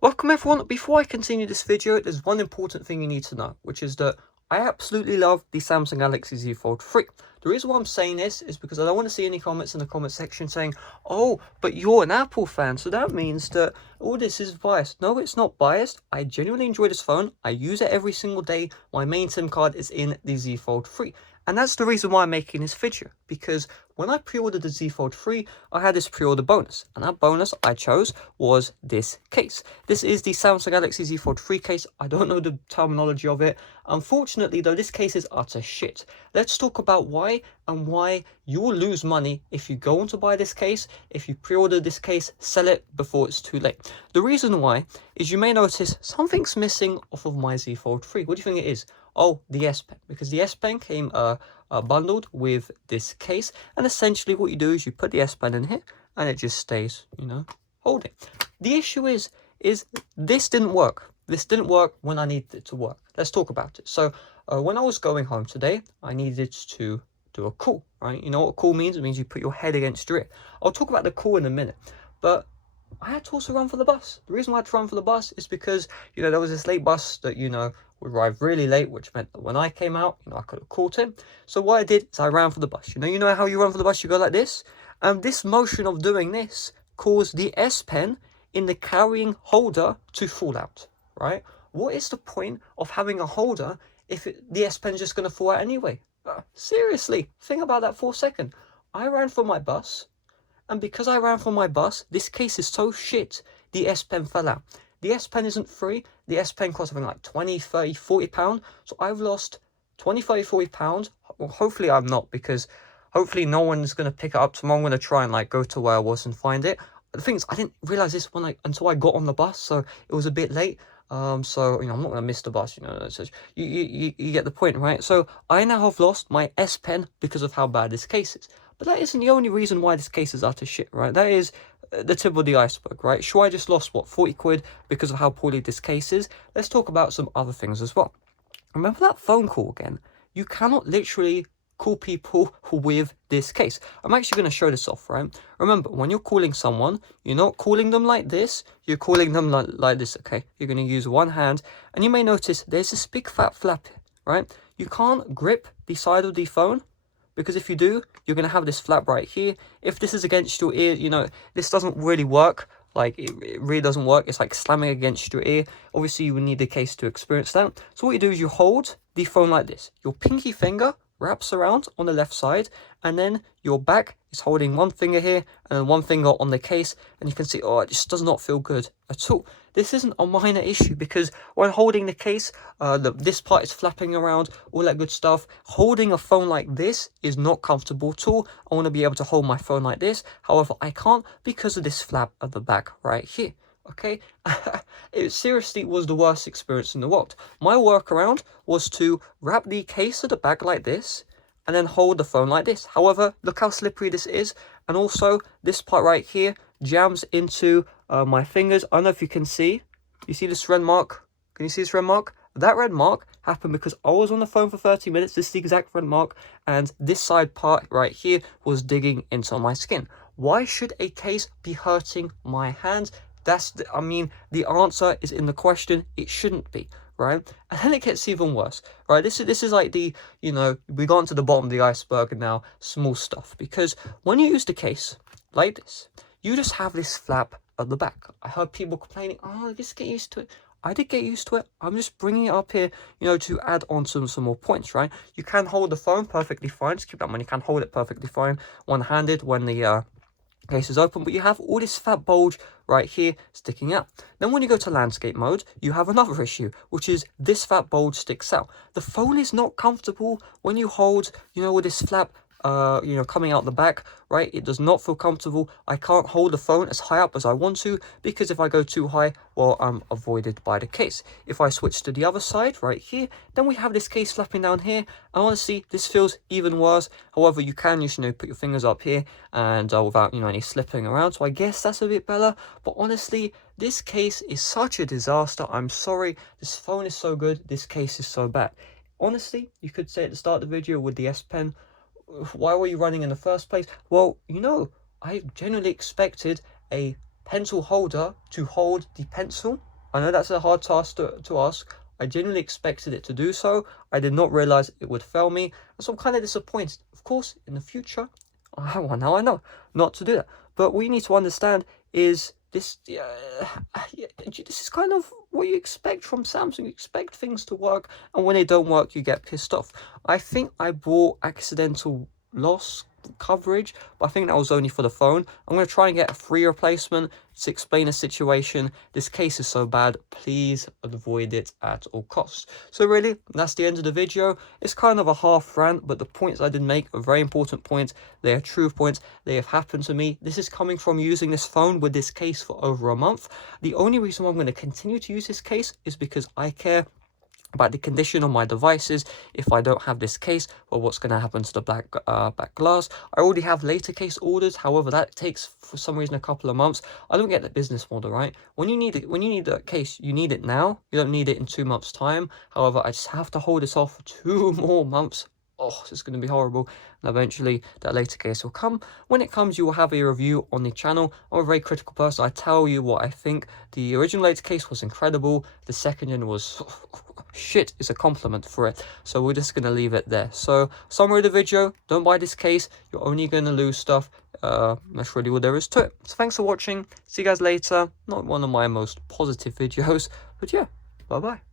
Welcome everyone. Before I continue this video, there's one important thing you need to know, which is that I absolutely love the Samsung Galaxy Z Fold 3. The reason why I'm saying this is because I don't want to see any comments in the comment section saying, oh, but you're an Apple fan, so that means that all this is biased. No, it's not biased. I genuinely enjoy this phone. I use it every single day. My main SIM card is in the Z Fold 3. And that's the reason why I'm making this video, because when I pre-ordered the Z Fold 3, I had this pre-order bonus, and that bonus I chose was this case. This is the Samsung Galaxy Z Fold 3 case. I don't know the terminology of it. Unfortunately, though, this case is utter shit. Let's talk about why and why you will lose money if you go on to buy this case. If you pre-order this case, sell it before it's too late. The reason why is you may notice something's missing off of my Z Fold 3. What do you think it is? Oh, the S Pen, because the S Pen came bundled with this case, and essentially what you do is you put the S Pen in here, and it just stays, holding. The issue is this didn't work. This didn't work when I needed it to work. Let's talk about it. So when I was going home today, I needed to do a call, right? You know what a call means? It means you put your head against your ear. I'll talk about the call in a minute, but I had to also run for the bus. The reason why I had to run for the bus is because, there was this late bus that, would arrive really late, which meant that when I came out, I could have caught him. So what I did is I ran for the bus. You know how you run for the bus? You go like this. And this motion of doing this caused the S Pen in the carrying holder to fall out, right? What is the point of having a holder if the S Pen is just going to fall out anyway? Seriously, think about that for a second. I ran for my bus, and because I ran for my bus, this case is so shit, the S Pen fell out. The S Pen isn't free. The S Pen costs something like 20, 30, 40 pounds. So I've lost 20, 30, 40 pounds. Well, hopefully I'm not, because hopefully no one's going to pick it up tomorrow. I'm going to try and go to where I was and find it. The thing is, I didn't realize this until I got on the bus, so it was a bit late. So I'm not gonna miss the bus. So you get the point, right? So I now have lost my S Pen because of how bad this case is. But that isn't the only reason why this case is utter shit, right? That is the tip of the iceberg, right? Sure, I just lost, 40 quid because of how poorly this case is. Let's talk about some other things as well. Remember that phone call again? You cannot literally call people with this case. I'm actually going to show this off, right? Remember, when you're calling someone, you're not calling them like this, you're calling them like this, okay? You're going to use one hand, and you may notice there's this big fat flap, right? You can't grip the side of the phone, because if you do, you're going to have this flap right here. If this is against your ear, this doesn't really work. It really doesn't work. It's like slamming against your ear. Obviously, you would need the case to experience that. So what you do is you hold the phone like this. Your pinky finger wraps around on the left side, and then your back is holding one finger here and one finger on the case, and you can see, oh, it just does not feel good at all. This isn't a minor issue, because when holding the case, this part is flapping around, all that good stuff. Holding a phone like this is not comfortable at all. I want to be able to hold my phone like this. However, I can't because of this flap at the back right here. Okay, it seriously was the worst experience in the world. My workaround was to wrap the case at the back like this and then hold the phone like this. However, look how slippery this is, and also this part right here jams into my fingers. I don't know if you can see. You see this red mark? Can you see this red mark? That red mark happened because I was on the phone for 30 minutes. This is the exact red mark, and this side part right here was digging into my skin. Why should a case be hurting my hands? The answer is in the question. It shouldn't be, right? And then it gets even worse, right? This is like we got to the bottom of the iceberg, and now small stuff. Because when you use the case like this, you just have this flap at the back. I heard people complaining, oh, just get used to it. I did get used to it. I'm just bringing it up here, to add on some more points, right? You can hold the phone perfectly fine. Just keep that in mind. You can hold it perfectly fine one-handed when the case is open, but you have all this fat bulge right here sticking out. Then when you go to landscape mode, you have another issue, which is this fat bulge sticks out. The phone is not comfortable when you hold, with this flap coming out the back, right? It does not feel comfortable. I can't hold the phone as high up as I want to, because if I go too high, well, I'm avoided by the case. If I switch to the other side right here, then we have this case flapping down here, and honestly, this feels even worse. However, you can just, put your fingers up here and without, any slipping around. So I guess that's a bit better, but honestly, this case is such a disaster. I'm sorry. This phone is so good. This case is so bad. Honestly, you could say at the start of the video with the S Pen, why were you running in the first place? Well, I genuinely expected a pencil holder to hold the pencil I know that's a hard task to ask. I genuinely expected it to do so. I did not realize it would fail me. So I'm kind of disappointed. Of course, in the future, now I know not to do that. But what you need to understand is this, this is kind of what you expect from Samsung. You expect things to work, and when they don't work, you get pissed off. I think I bought accidental loss coverage, but I think that was only for the phone. I'm going to try and get a free replacement to explain the situation. This case is so bad, please avoid it at all costs. So really, that's the end of the video. It's kind of a half rant, but the points I did make are very important points. They are true points. They have happened to me. This is coming from using this phone with this case for over a month. The only reason why I'm going to continue to use this case is because I care about the condition of my devices. If I don't have this case, well, what's going to happen to the back glass? I already have later case orders. However, that takes for some reason a couple of months. I don't get the business model, right? When you need a case, you need it now. You don't need it in 2 months time. However, I just have to hold this off for 2 more months. Oh, this is going to be horrible. And eventually that later case will come. When it comes, you will have a review on the channel. I'm a very critical person. I tell you what I think. The original later case was incredible. The second gen was shit, is a compliment for it. So we're just going to leave it there. So summary of the video, don't buy this case. You're only going to lose stuff. That's really what there is to it. So thanks for watching. See you guys later. Not one of my most positive videos, but yeah, bye bye.